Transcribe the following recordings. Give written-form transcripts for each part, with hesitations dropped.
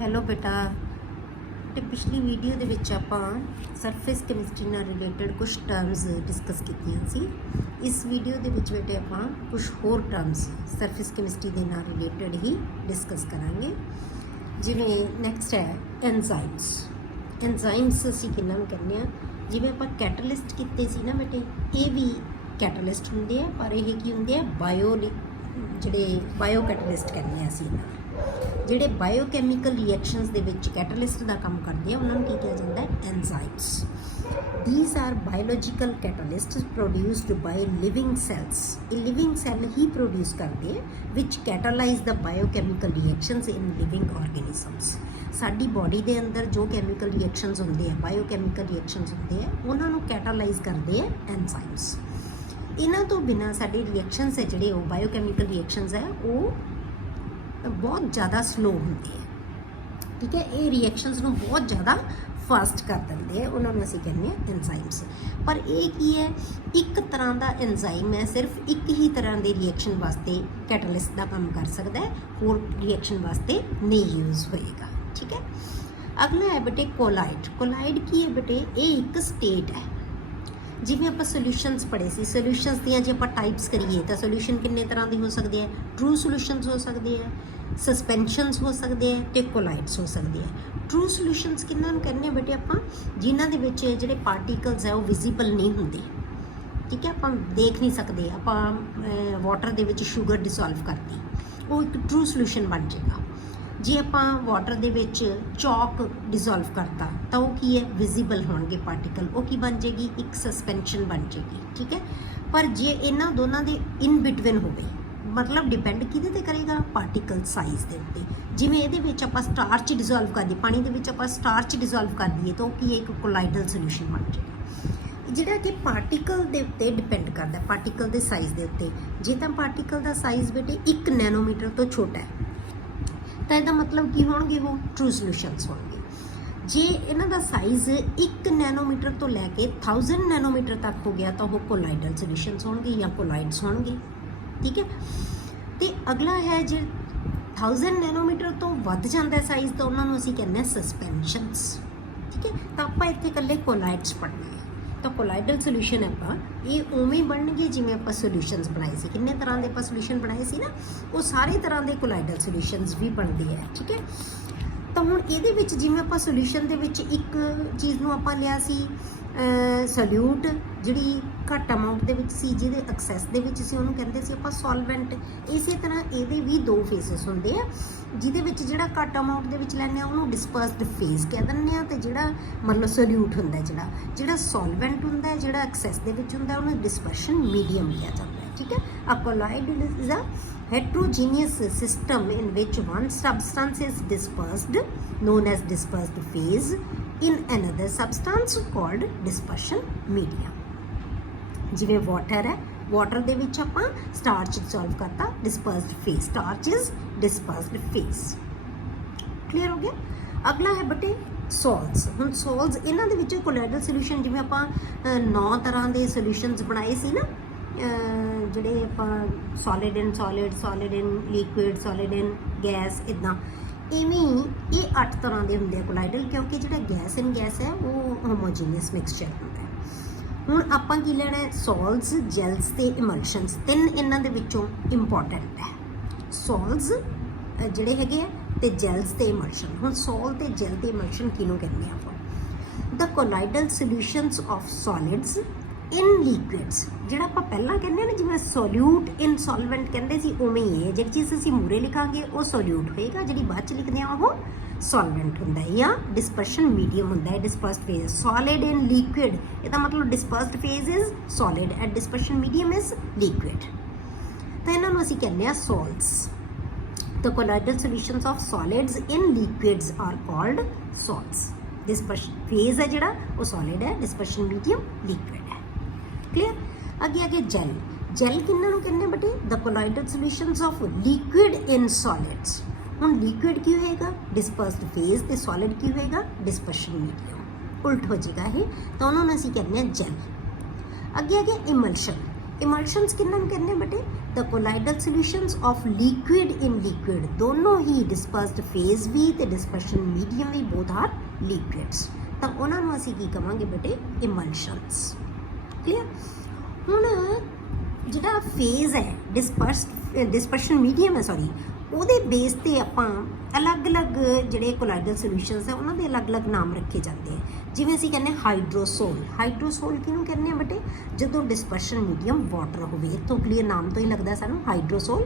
Hello ਬੇਟਾ। ਤੇ ਪਿਛਲੀ ਵੀਡੀਓ ਦੇ ਵਿੱਚ ਆਪਾਂ ਸਰਫੇਸ ਕੈਮਿਸਟਰੀ ਨਾਲ ਰਿਲੇਟਡ ਕੁਝ ਟਰਮਸ ਡਿਸਕਸ ਕੀਤੀਆਂ ਸੀ। ਇਸ ਵੀਡੀਓ ਦੇ ਵਿੱਚ ਬੇਟੇ ਆਪਾਂ ਕੁਝ ਹੋਰ ਟਰਮਸ ਸਰਫੇਸ ਕੈਮਿਸਟਰੀ ਦੇ ਨਾਲ ਰਿਲੇਟਡ ਹੀ ਡਿਸਕਸ ਕਰਾਂਗੇ। ਜਿਵੇਂ ਨੈਕਸਟ ਹੈ ਐਂਜ਼ਾਈਮਸ। ਐਂਜ਼ਾਈਮਸ ਅਸੀਂ ਕਿੰਨਾਂ ਨੂੰ ਕਹਿੰਦੇ ਆ, ਜਿਵੇਂ ਆਪਾਂ ਕੈਟਾਲਿਸਟ ਕੀਤੇ ਸੀ ਨਾ ਬੇਟੇ, ਇਹ ਵੀ ਕੈਟਾਲਿਸਟ ਹੁੰਦੇ ਆ, ਪਰ ਇਹ ਕੀ ਹੁੰਦੇ ਆ, ਜਿਹੜੇ ਬਾਇਓ ਕੈਟਾਲਿਸਟ ਕਹਿੰਦੇ ਆ ਅਸੀਂ ਇਹਨਾਂ ਨੂੰ। ਜਿਹੜੇ ਬਾਇਓਕੈਮੀਕਲ ਰਿਐਕਸ਼ਨਸ ਦੇ ਵਿੱਚ ਕੈਟਾਲਿਸਟ ਦਾ ਕੰਮ ਕਰਦੇ ਆ ਉਹਨਾਂ ਨੂੰ ਕੀ ਕਿਹਾ ਜਾਂਦਾ ਹੈ, enzymes. These are biological catalysts produced by living cells. ਇਹ living cell ਹੀ produce ਕਰਦੇ ਆ which catalyze the biochemical reactions in living organisms. ਸਾਡੀ ਬੋਡੀ ਦੇ ਅੰਦਰ ਜੋ ਕੈਮੀਕਲ ਰਿਐਕਸ਼ਨਸ ਹੁੰਦੇ ਆ, ਬਾਇਓਕੈਮੀਕਲ ਰਿਐਕਸ਼ਨਸ ਹੁੰਦੇ ਆ, ਉਹਨਾਂ ਨੂੰ ਕੈਟਾਲਾਈਜ਼ ਕਰਦੇ ਆ ਐਂਜ਼ਾਈਮਸ। ਇਹਨਾਂ ਤੋਂ ਬਿਨਾਂ ਸਾਡੇ ਰਿਐਕਸ਼ਨਸ ਹੈ ਜਿਹੜੇ, ਉਹ ਬਾਇਓਕੈਮੀਕਲ ਰਿਐਕਸ਼ਨਸ ਹੈ, ਉਹ ਬਹੁਤ ਜ਼ਿਆਦਾ ਸਲੋ ਹੁੰਦੇ ਆ। ਠੀਕ ਹੈ, ਇਹ ਰਿਐਕਸ਼ਨਸ ਨੂੰ ਬਹੁਤ ਜ਼ਿਆਦਾ ਫਾਸਟ ਕਰ ਦਿੰਦੇ ਆ, ਉਹਨਾਂ ਨੂੰ ਅਸੀਂ ਕਹਿੰਦੇ ਹਾਂ ਐਂਜ਼ਾਈਮਸ। ਪਰ ਇਹ ਕੀ ਹੈ, ਇੱਕ ਤਰ੍ਹਾਂ ਦਾ ਐਂਜ਼ਾਈਮ ਹੈ, ਸਿਰਫ ਇੱਕ ਹੀ ਤਰ੍ਹਾਂ ਦੇ ਰਿਐਕਸ਼ਨ ਵਾਸਤੇ ਕੈਟਾਲਿਸਟ ਦਾ ਕੰਮ ਕਰ ਸਕਦਾ ਹੈ, ਹੋਰ ਰਿਐਕਸ਼ਨ ਵਾਸਤੇ ਨਹੀਂ ਯੂਜ਼ ਹੋਏਗਾ। ਠੀਕ ਹੈ, ਅਗਲਾ ਹੈ ਬੇਟੇ ਕੋਲਾਇਡ। ਕੋਲਾਇਡ ਕੀ ਹੈ ਬੇਟੇ, ਇਹ ਇੱਕ ਸਟੇਟ ਹੈ। ਜਿਵੇਂ ਆਪਾਂ ਸੋਲਿਊਸ਼ਨਸ ਪੜ੍ਹੇ ਸੀ, ਸੋਲਿਊਸ਼ਨਸ ਦੀਆਂ ਜੇ ਆਪਾਂ ਟਾਈਪਸ ਕਰੀਏ ਤਾਂ ਸੋਲਿਊਸ਼ਨ ਕਿੰਨੇ ਤਰ੍ਹਾਂ ਦੇ ਹੋ ਸਕਦੇ ਆ, ਟਰੂ ਸੋਲਿਊਸ਼ਨਸ ਹੋ ਸਕਦੇ ਆ, ਸਸਪੈਂਸ਼ਨਸ ਹੋ ਸਕਦੇ ਆ, ਤੇ ਕੋਲਾਇਡਸ ਹੋ ਸਕਦੇ ਆ। ਟਰੂ ਸੋਲਿਊਸ਼ਨਸ ਕਿੰਨਾਂ ਨੂੰ ਕਹਿੰਦੇ ਆ ਬੇਟੇ ਆਪਾਂ, ਜਿਨ੍ਹਾਂ ਦੇ ਵਿੱਚ ਜਿਹੜੇ ਪਾਰਟੀਕਲਸ ਹੈ ਉਹ ਵਿਜ਼ੀਬਲ ਨਹੀਂ ਹੁੰਦੇ। ਠੀਕ ਹੈ, ਆਪਾਂ ਦੇਖ ਨਹੀਂ ਸਕਦੇ। ਆਪਾਂ ਵਾਟਰ ਦੇ ਵਿੱਚ ਸ਼ੂਗਰ ਡਿਸੋਲਵ ਕਰਤੀ, ਉਹ ਇੱਕ ਟਰੂ ਸੋਲਿਊਸ਼ਨ ਬਣ ਜਾਏਗਾ। ਜੇ ਆਪਾਂ ਵਾਟਰ ਦੇ ਵਿੱਚ ਚੌਕ ਡਿਸੋਲਵ ਕਰਤਾ ਤਾਂ ਉਹ ਕੀ ਹੈ, ਵਿਜ਼ੀਬਲ ਹੋਣਗੇ ਪਾਰਟੀਕਲ, ਉਹ ਕੀ ਬਣ ਜਾਏਗੀ, ਇੱਕ ਸਸਪੈਂਸ਼ਨ ਬਣ ਜਾਏਗੀ। ਠੀਕ ਹੈ, ਪਰ ਜੇ ਇਹਨਾਂ ਦੋਨਾਂ ਦੇ ਇਨ ਬਿਟਵੀਨ ਹੋਵੇ, ਮਤਲਬ ਡਿਪੈਂਡ ਕਿਹਦੇ ਤੇ ਕਰੇਗਾ, ਪਾਰਟੀਕਲ ਸਾਈਜ਼ ਦੇ ਉੱਤੇ। ਜਿਵੇਂ ਇਹਦੇ ਵਿੱਚ ਆਪਾਂ ਸਟਾਰਚ ਡਿਸੋਲਵ ਕਰ ਦਈਏ, ਪਾਣੀ ਦੇ ਵਿੱਚ ਆਪਾਂ ਸਟਾਰਚ ਡਿਸੋਲਵ ਕਰ ਦਈਏ ਤਾਂ ਉਹ ਕੀ ਹੈ, ਇੱਕ ਕੋਲਾਈਡਲ ਸੋਲਿਊਸ਼ਨ ਬਣ ਜਾਏਗਾ। ਜਿਹੜਾ ਕਿ ਪਾਰਟੀਕਲ ਦੇ ਉੱਤੇ ਡਿਪੈਂਡ ਕਰਦਾ, ਪਾਰਟੀਕਲ ਦੇ ਸਾਈਜ਼ ਦੇ ਉੱਤੇ। ਜੇ ਤਾਂ ਪਾਰਟੀਕਲ ਦਾ ਸਾਈਜ਼ ਬੇਟੇ 1 ਨੈਨੋਮੀਟਰ ਤੋਂ ਛੋਟਾ ਹੈ ਤਾਂ ਇਹਦਾ ਮਤਲਬ ਕੀ ਹੋਣਗੇ, ਉਹ ਟਰੂ ਸੋਲਿਊਸ਼ਨਸ ਹੋਣਗੇ। ਜੇ ਇਹਨਾਂ ਦਾ ਸਾਈਜ਼ 1 ਨੈਨੋਮੀਟਰ ਤੋਂ ਲੈ ਕੇ 1000 ਨੈਨੋਮੀਟਰ ਤੱਕ ਹੋ ਗਿਆ ਤਾਂ ਉਹ ਕੋਲਾਈਡਲ ਸੋਲਿਊਸ਼ਨਸ ਹੋਣਗੇ ਜਾਂ ਕੋਲਾਈਡਸ ਹੋਣਗੇ। ਠੀਕ ਹੈ, ਤੇ ਅਗਲਾ ਹੈ ਜੇ 1000 ਨੈਨੋਮੀਟਰ ਤੋਂ ਵੱਧ ਜਾਂਦਾ ਹੈ ਸਾਈਜ਼ ਤਾਂ ਉਹਨਾਂ ਨੂੰ ਅਸੀਂ ਕਹਿੰਦੇ ਹਾਂ ਸਸਪੈਂਸ਼ਨਸ। ਠੀਕ ਹੈ, ਤਾਂ ਆਪਾਂ ਇੱਥੇ ਇਕੱਲੇ ਕੋਲਾਈਡਸ ਪੜ੍ਹਨੇ ਆ। ਤਾਂ ਕੋਲਾਈਡਲ ਸੋਲਿਊਸ਼ਨ ਆਪਾਂ ਇਹ ਉਵੇਂ ਬਣਨਗੇ ਜਿਵੇਂ ਆਪਾਂ ਸੋਲਿਊਸ਼ਨਸ ਬਣਾਏ ਸੀ। ਕਿੰਨੇ ਤਰ੍ਹਾਂ ਦੇ ਆਪਾਂ ਸੋਲਿਊਸ਼ਨ ਬਣਾਏ ਸੀ ਨਾ, ਉਹ ਸਾਰੇ ਤਰ੍ਹਾਂ ਦੇ ਕੋਲਾਈਡਲ ਸੋਲਿਊਸ਼ਨਸ ਵੀ ਬਣਦੇ ਆ। ਠੀਕ ਹੈ, ਤਾਂ ਹੁਣ ਇਹਦੇ ਵਿੱਚ ਜਿਵੇਂ ਆਪਾਂ ਸੋਲਿਊਸ਼ਨ ਦੇ ਵਿੱਚ ਇੱਕ ਚੀਜ਼ ਨੂੰ ਆਪਾਂ ਲਿਆ ਸੀ ਸੋਲਿਊਟ, ਜਿਹੜੀ ਘੱਟ ਅਮਾਊਂਟ ਦੇ ਵਿੱਚ ਸੀ, ਜਿਹਦੇ ਐਕਸੈਸ ਦੇ ਵਿੱਚ ਸੀ, ਉਹਨੂੰ ਕਹਿੰਦੇ ਸੀ ਆਪਾਂ ਸੋਲਵੈਂਟ। ਇਸੇ ਤਰ੍ਹਾਂ ਇਹਦੇ ਵੀ ਦੋ ਫੇਸਿਸ ਹੁੰਦੇ ਆ, ਜਿਹਦੇ ਵਿੱਚ ਜਿਹੜਾ ਘੱਟ ਅਮਾਊਂਟ ਦੇ ਵਿੱਚ ਲੈਂਦੇ ਆ ਉਹਨੂੰ ਡਿਸਪਰਸਡ ਫੇਜ਼ ਕਹਿ ਦਿੰਦੇ ਆ, ਤੇ ਜਿਹੜਾ ਮਤਲਬ ਸੋਲਿਊਟ ਹੁੰਦਾ, ਜਿਹੜਾ ਸੋਲਵੈਂਟ ਹੁੰਦਾ, ਜਿਹੜਾ ਐਕਸੈਸ ਦੇ ਵਿੱਚ ਹੁੰਦਾ, ਉਹਨੂੰ ਡਿਸਪਰਸ਼ਨ ਮੀਡੀਅਮ ਕਿਹਾ ਜਾਂਦਾ ਹੈ। ਠੀਕ ਹੈ, a colloid is a heterogeneous system in which one substance is dispersed, known as dispersed phase, in another substance called dispersion medium. ਜਿਵੇਂ ਵਾਟਰ ਹੈ, ਵਾਟਰ ਦੇ ਵਿੱਚ ਆਪਾਂ ਸਟਾਰਚ ਡਿਸੋਲਵ ਕਰਤਾ, dispersed phase, starch is dispersed phase. Clear ਹੋ ਗਿਆ। ਅਗਲਾ ਹੈ ਬੇਟੇ ਸੋਲਸ। ਹੁਣ ਸੋਲਸ, ਇਹਨਾਂ ਦੇ ਵਿੱਚ ਕੋਲਾਇਡਲ ਸੋਲਿਊਸ਼ਨ, ਜਿਵੇਂ ਆਪਾਂ 9 ਤਰ੍ਹਾਂ ਦੇ ਸੋਲਿਊਸ਼ਨਸ ਬਣਾਏ ਸੀ ਨਾ, ਜਿਹੜੇ ਆਪਾਂ solid in solid, solid in liquid, solid in gas, ਇੱਦਾਂ ਇਵੇਂ ਹੀ ਇਹ 8 ਤਰ੍ਹਾਂ ਦੇ ਹੁੰਦੇ ਆ ਕੋਲਾਇਡਲ, ਕਿਉਂਕਿ ਜਿਹੜਾ ਗੈਸ ਇਨ ਗੈਸ ਹੈ ਉਹ ਹੋਮੋਜੀਨੀਅਸ ਮਿਕਸਚਰ ਹੁੰਦਾ ਹੈ। ਹੁਣ ਆਪਾਂ ਕੀ ਲੈਣਾ ਹੈ, ਸੋਲਸ, ਜੈਲਸ ਤੇ ਇਮਲਸ਼ਨਸ। 3 ਇਹਨਾਂ ਦੇ ਵਿੱਚੋਂ ਇੰਪੋਰਟੈਂਟ ਹੈ, ਸੋਲਸ ਜਿਹੜੇ ਹੈਗੇ ਆ, ਤੇ ਜੈਲਸ ਤੇ ਇਮਲਸ਼ਨ। ਹੁਣ ਸੋਲ ਤੇ ਜੈਲ ਤੇ ਇਮਲਸ਼ਨ ਕਿਹਨੂੰ ਕਹਿੰਦੇ ਆ ਆਪਾਂ, ਦ ਕੋਲਾਇਡਲ ਸੋਲਿਊਸ਼ਨਸ ਆਫ ਸੋਲਿਡਸ ਇਨ ਲਿਕੁਇਡਸ। ਜਿਹੜਾ ਆਪਾਂ ਪਹਿਲਾਂ ਕਹਿੰਦੇ ਨਾ, ਜਿਵੇਂ ਸੋਲਿਊਟ ਇਨ ਸੋਲਵੈਂਟ ਕਹਿੰਦੇ ਸੀ, ਉਵੇਂ ਹੀ ਹੈ। ਜਿਹੜੀ ਚੀਜ਼ ਅਸੀਂ ਮੂਰੇ ਲਿਖਾਂਗੇ ਉਹ ਸੋਲਿਊਟ ਹੋਏਗਾ, ਜਿਹੜੀ ਬਾਅਦ 'ਚ ਲਿਖਦੇ ਆ ਉਹ ਸੋਲਵੈਂਟ ਹੁੰਦਾ ਹੈ, ਜਾਂ ਡਿਸਪਰਸ਼ਨ ਮੀਡੀਅਮ ਹੁੰਦਾ ਹੈ, dispersed phase. Solid in liquid, ਇਹਦਾ ਮਤਲਬ dispersed phase is solid and dispersion medium is liquid. ਤਾਂ ਇਹਨਾਂ ਨੂੰ ਅਸੀਂ ਕਹਿੰਦੇ ਆ sols. The colloidal solutions of solids in liquids are called salts. Dispersion phase है ਜਿਹੜਾ ਉਹ solid ਹੈ, dispersion medium liquid ਹੈ। Clear? ਅੱਗੇ ਜੈਲ। ਜੈਲ ਕਿੰਨਾਂ ਨੂੰ ਕਹਿੰਦੇ ਬੇਟੇ, the colloidal solutions of liquid in solids। ਹੁਣ ਲਿਕੁਇਡ ਕੀ ਹੋਏਗਾ, dispersed phase, ਤੇ solid ਕੀ ਹੋਏਗਾ, dispersion medium। ਉਲਟ ਹੋ ਜਾਏਗਾ ਇਹ, ਤਾਂ ਉਹਨਾਂ ਨੂੰ ਅਸੀਂ ਕਹਿੰਦੇ ਹਾਂ ਜੈਲ। ਅੱਗੇ ਇਮਲਸ਼ਨ। इमल्शंस किन्ना कहने बेटे the colloidal solutions of liquid in liquid दोनों ही डिस्पर्स्ड फेज भी ते डिस्पर्शन मीडियम भी बोथ आर लिक्विड्स तो उन्होंने असीं की कहांगे बेटे इमल्शंस क्लीयर। हुण जिहड़ा फेज है डिस्पर्शन मीडियम है सॉरी ਉਹਦੇ बेस ਤੇ ਆਪਾਂ अलग-अलग ਜਿਹੜੇ ਕੋਲਾਇਡਲ ਸੋਲੂਸ਼ਨਸ ਹੈ ਉਹਨਾਂ ਦੇ अलग-अलग ਨਾਮ ਰੱਖੇ ਜਾਂਦੇ ਆ ਜਿਵੇਂ ਅਸੀਂ ਕਹਿੰਦੇ ਹਾਈਡਰੋਸੋਲ ਕਿਹਨੂੰ ਕਹਿੰਦੇ ਆ ਬੇਟੇ ਜਦੋਂ ਡਿਸਪਰਸ਼ਨ ਮੀਡੀਅਮ ਵਾਟਰ ਹੋਵੇ ਇੱਥੋਂ ਕਲੀਅਰ ਨਾਮ ਤੋਂ ਹੀ ਲੱਗਦਾ ਸਾਨੂੰ hydrosol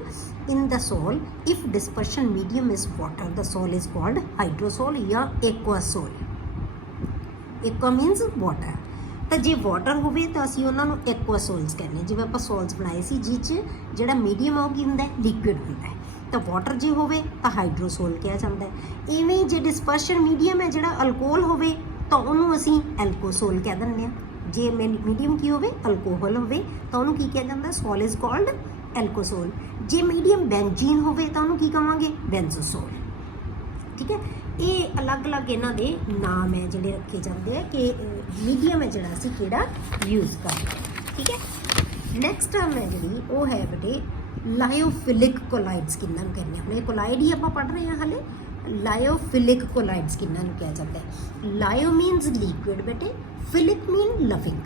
in the sol if dispersion medium is water the sol is called hydrosol ਜਾਂ ਐਕਵਾਸੋਲ। ਐਕਵਾ ਮੀਨਸ ਵਾਟਰ ਤਾਂ ਜੇ ਵਾਟਰ ਹੋਵੇ ਤਾਂ ਅਸੀਂ ਉਹਨਾਂ ਨੂੰ ਐਕਵਾਸੋਲਸ ਕਹਿੰਦੇ ਜਿਵੇਂ ਆਪਾਂ ਸੋਲਸ ਬਣਾਏ ਸੀ ਜਿਹ 'ਚ ਜਿਹੜਾ ਮੀਡੀਅਮ ਆ ਉਹ ਕੀ ਹੁੰਦਾ ਲਿਕੁਇਡ ਹੁੰਦਾ ਤਾਂ ਵਾਟਰ ਜੇ ਹੋਵੇ ਤਾਂ ਹਾਈਡਰੋਸੋਲ ਕਿਹਾ ਜਾਂਦਾ ਹੈ। ਇਵੇਂ ਜੇ ਡਿਸਪਰਸ਼ਨ ਮੀਡੀਅਮ ਹੈ ਜਿਹੜਾ ਅਲਕੋਹਲ ਹੋਵੇ ਤਾਂ ਉਹਨੂੰ ਅਸੀਂ ਐਲਕੋਸੋਲ ਕਹਿ ਦਿੰਦੇ ਹਾਂ। ਜੇ ਮੀਡੀਅਮ ਕੀ ਹੋਵੇ ਅਲਕੋਹਲ ਹੋਵੇ ਤਾਂ ਉਹਨੂੰ ਕੀ ਕਿਹਾ ਜਾਂਦਾ ਸੋਲ ਇਜ਼ ਕਾਲਡ ਐਲਕੋਸੋਲ। ਜੇ ਮੀਡੀਅਮ ਬੈਂਜ਼ੀਨ ਹੋਵੇ ਤਾਂ ਉਹਨੂੰ ਕੀ ਕਹਾਂਗੇ ਬੈਂਜ਼ੋਸੋਲ। ਠੀਕ ਹੈ ਇਹ ਅਲੱਗ-ਅਲੱਗ ਇਹਨਾਂ ਦੇ ਨਾਮ ਹੈ ਜਿਹੜੇ ਰੱਖੇ ਜਾਂਦੇ ਆ ਕਿ ਮੀਡੀਅਮ ਹੈ ਜਿਹੜਾ ਅਸੀਂ ਕਿਹੜਾ ਯੂਜ਼ ਕਰਦੇ ਠੀਕ ਹੈ। ਨੈਕਸਟ ਟਰਮ ਹੈ ਜਿਹੜੀ ਉਹ ਹੈ ਬੇਟੇ ਲਾਇਓਫਿਲਿਕ ਕੋਲਾइड्स ਕਿੰਨਾਂ ਨੂੰ ਕਹਿੰਦੇ ਆਪਣੇ ਕੋਲਾइड ਹੀ ਆਪਾਂ ਪੜ੍ਹ ਰਹੇ ਹਾਂ ਹਾਲੇ। ਲਾਇਓਫਿਲਿਕ ਕੋਲਾइड्स ਕਿੰਨਾਂ ਨੂੰ ਕਿਹਾ ਜਾਂਦਾ ਹੈ ਲਾਇਓ ਮੀਨਸ ਲਿਕੁਇਡ ਬੇਟੇ ਫਿਲਿਕ ਮੀਨ ਲਵਿੰਗ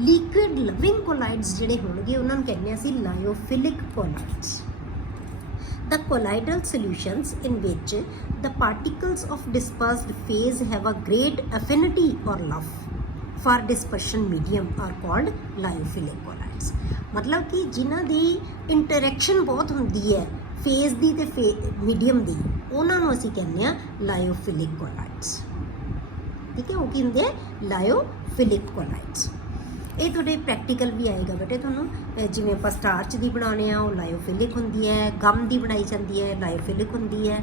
ਲਿਕੁਇਡ ਲਵਿੰਗ ਕੋਲਾइड्स ਜਿਹੜੇ ਹੋਣਗੇ ਉਹਨਾਂ ਨੂੰ ਕਹਿੰਦੇ ਅਸੀਂ ਲਾਇਓਫਿਲਿਕ ਕੋਲਾइड्स। The colloidal solutions in which the particles of dispersed phase have a great affinity or love for dispersion medium are called lyophilic colloids। मतलब कि जिन्हां दी इंटरैक्शन बहुत हुंदी है फेज दी ते मीडियम दी उन्हां नूं असीं कहने आ lyophilic colloids। ठीक है वो की हुंदे lyophilic colloids। ਇਹ ਤੁਹਾਡੇ ਪ੍ਰੈਕਟੀਕਲ ਵੀ ਆਏਗਾ ਬੇਟੇ ਤੁਹਾਨੂੰ ਜਿਵੇਂ ਆਪਾਂ ਸਟਾਰਚ ਦੀ ਬਣਾਉਣੇ ਆ ਉਹ ਲਾਇਓਫਿਲਿਕ ਹੁੰਦੀ ਹੈ ਗਮ ਦੀ ਬਣਾਈ ਜਾਂਦੀ ਹੈ ਲਾਇਓਫਿਲਿਕ ਹੁੰਦੀ ਹੈ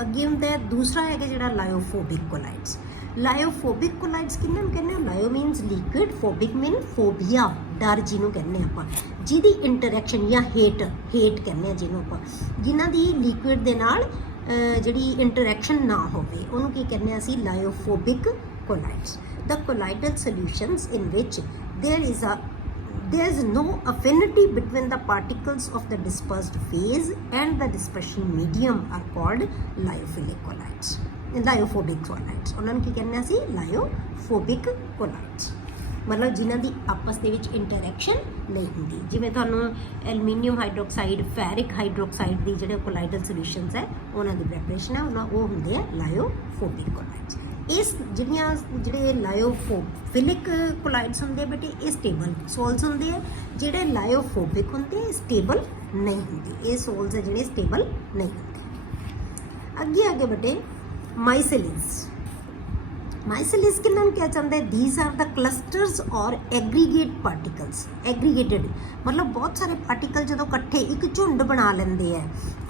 ਅੱਗੇ ਹੁੰਦਾ ਹੈ ਦੂਸਰਾ ਹੈਗਾ ਜਿਹੜਾ ਲਾਇਓਫੋਬਿਕ ਕੋਲਾइड्स। ਲਾਇਓਫੋਬਿਕ ਕੋਲਾइड्स ਕਿਹਨਾਂ ਨੂੰ ਕਹਿੰਦੇ ਆ ਲਾਇਓ ਮੀਨਸ ਲਿਕੁਇਡ ਫੋਬਿਕ ਮੀਨ ਫੋਬੀਆ ਡਰ ਜਿਹਨੂੰ ਕਹਿੰਦੇ ਆਪਾਂ ਜਿਹਦੀ ਇੰਟਰੈਕਸ਼ਨ ਜਾਂ ਹੇਟ ਕਹਿੰਦੇ ਆ ਜਿਹਨੂੰ ਆਪਾਂ ਜਿਨ੍ਹਾਂ ਦੀ ਲਿਕੁਇਡ ਦੇ ਨਾਲ ਜਿਹੜੀ ਇੰਟਰੈਕਸ਼ਨ ਨਾ ਹੋਵੇ ਉਹਨੂੰ ਕੀ ਕਹਿੰਦੇ ਆ ਅਸੀਂ ਲਾਇਓਫੋਬਿਕ ਕੋਲਾइड्स। The colloidal solutions in which there is no affinity between the particles of the dispersed phase and the dispersion medium are called lyophilic colloids lyophobik colloids। ਉਹਨਾਂ ਨੂੰ ਕੀ ਕਹਿੰਦੇ ਅਸੀਂ lyophobik colloids ਮਤਲਬ ਜਿਨ੍ਹਾਂ ਦੀ ਆਪਸ ਦੇ ਵਿੱਚ ਇੰਟਰੈਕਸ਼ਨ ਨਹੀਂ ਹੁੰਦੀ ਜਿਵੇਂ ਤੁਹਾਨੂੰ ਐਲੂਮੀਨੀਅਮ ਹਾਈਡਰੋਕਸਾਈਡ ਫੈਰਿਕ ਹਾਈਡਰੋਕਸਾਈਡ ਦੀ ਜਿਹੜੇ ਕੋਲਾइडल ਸੋਲੂਸ਼ਨਸ ਹੈ ਉਹਨਾਂ ਦੀ ਪ੍ਰੈਪਰੇਸ਼ਨ ਹੈ ਉਹ ਹੁੰਦੇ ਆ ਲਾਇਓਫੋਬਿਕ ਕੋਲਾइड्स। ਇਸ ਜਿਹੜੇ ਲਾਇਓਫਿਲਿਕ ਕੋਲਾइड्स ਹੁੰਦੇ ਆ ਬੇਟੇ ਇਹ ਸਟੇਬਲ ਸੋਲਸ ਹੁੰਦੇ ਆ ਜਿਹੜੇ ਲਾਇਓਫੋਬਿਕ ਹੁੰਦੇ ਆ ਸਟੇਬਲ ਨਹੀਂ ਹੁੰਦੇ ਇਹ ਸੋਲਸ ਆ ਜਿਹੜੇ ਸਟੇਬਲ ਨਹੀਂ ਹੁੰਦੇ। ਅੱਗੇ ਬੇਟੇ ਮਾਈਸੇਲਿਸ ਕਿਹਨਾਂ ਨੂੰ ਕਿਹਾ ਜਾਂਦਾ ਹੈ ਥੀਸ ਆਰ ਦ ਕਲਸਟਰਸ ਔਰ ਐਗਰੀਗੇਟ ਪਾਰਟੀਕਲਸ ਐਗਰੀਗੇਟਡ ਮਤਲਬ ਬਹੁਤ ਸਾਰੇ ਪਾਰਟੀਕਲ ਜਦੋਂ ਇਕੱਠੇ ਇੱਕ ਝੁੰਡ ਬਣਾ ਲੈਂਦੇ ਆ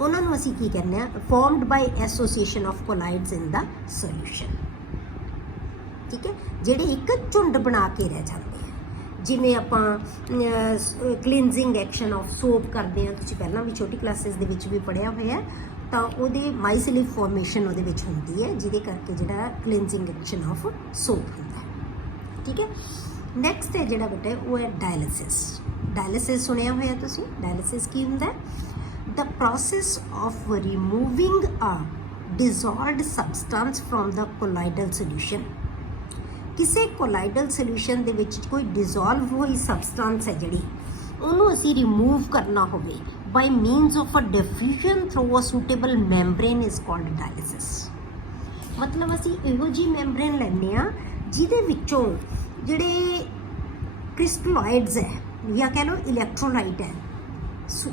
ਉਹਨਾਂ ਨੂੰ ਅਸੀਂ ਕੀ ਕਹਿੰਦੇ ਆ formed by association of colloids in the solution. ਠੀਕ ਹੈ ਜਿਹੜੇ ਇੱਕ ਝੁੰਡ ਬਣਾ ਕੇ ਰਹਿ ਜਾਂਦੇ ਆ ਜਿਵੇਂ ਆਪਾਂ ਕਲੀਨਜ਼ਿੰਗ ਐਕਸ਼ਨ ਆਫ ਸੋਪ ਕਰਦੇ ਆ ਤੁਸੀਂ ਪਹਿਲਾਂ ਵੀ ਛੋਟੀ ਕਲਾਸਿਸ ਦੇ ਵਿੱਚ ਵੀ ਪੜ੍ਹਿਆ ਹੋਇਆ ਤਾਂ ਉਹਦੇ ਮਾਈਸੇਲਿਕ ਫਾਰਮੇਸ਼ਨ ਉਹਦੇ ਵਿੱਚ ਹੁੰਦੀ ਹੈ ਜਿਹਦੇ ਕਰਕੇ ਜਿਹੜਾ ਕਲੀਨਜ਼ਿੰਗ ਐਕਸ਼ਨ ਆਫ ਸੋਪ ਹੁੰਦਾ ਹੈ। ਠੀਕ ਹੈ ਨੈਕਸਟ ਹੈ ਜਿਹੜਾ ਬੇਟਾ ਉਹ ਹੈ ਡਾਇਲਿਸਿਸ ਸੁਣਿਆ ਹੋਇਆ ਤੁਸੀਂ ਡਾਇਲਿਸਿਸ ਕੀ ਹੁੰਦਾ the process of removing a dissolved substance from the colloidal solution। ਕਿਸੇ ਕੋਲਾइडल ਸੋਲੂਸ਼ਨ ਦੇ ਵਿੱਚ ਕੋਈ ਡਿਸੋਲਵ ਹੋਈ ਸਬਸਟੈਂਸ ਹੈ ਜਿਹੜੀ ਉਹਨੂੰ ਅਸੀਂ ਰਿਮੂਵ ਕਰਨਾ ਹੋਵੇ by means of a diffusion through a suitable membrane is called dialysis. ਮਤਲਬ ਅਸੀਂ ਇਹੋ ਜਿਹੀ ਮੈਂਬਰੇਨ ਲੈਂਦੇ ਆ ਜਿਹਦੇ ਵਿੱਚੋਂ ਜਿਹੜੇ ਕ੍ਰਿਸਟਲੋਇਡਸ ਹੈ ਜਾਂ ਕਹਿ ਲਓ ਇਲੈਕਟ੍ਰੋਲਾਈਟ ਹੈ